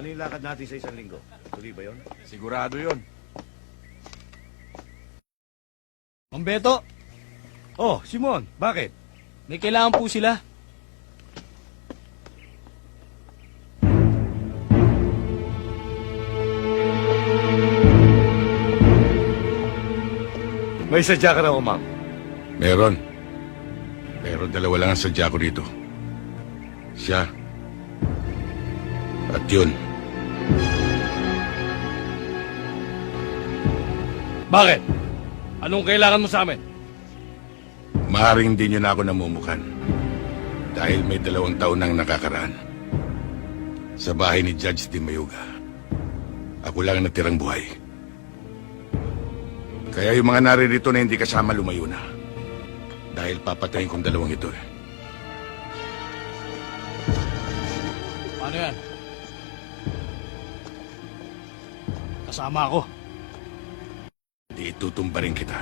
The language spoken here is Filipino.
Paano yung lakad natin sa 1 linggo? Tuloy ba yun? Sigurado yun. Mang Beto, Oh, Simon, bakit? may kailangan po sila. May sadya ka raw, ma'am. Meron. Pero dalawa lang ang sadya ko dito. Siya. At yun. Bakit? Anong kailangan mo sa amin? Maaaring hindi nyo na ako namumukan. Dahil may 2 taon nang nakakaraan. Sa bahay ni Judge Di Mayuga. Ako lang ang natirang buhay. Kaya yung mga naririto na hindi kasama lumayo na. Dahil papatayin kong 2 ito eh. Paano yan? Kasama ako. Di itutumba rin kita.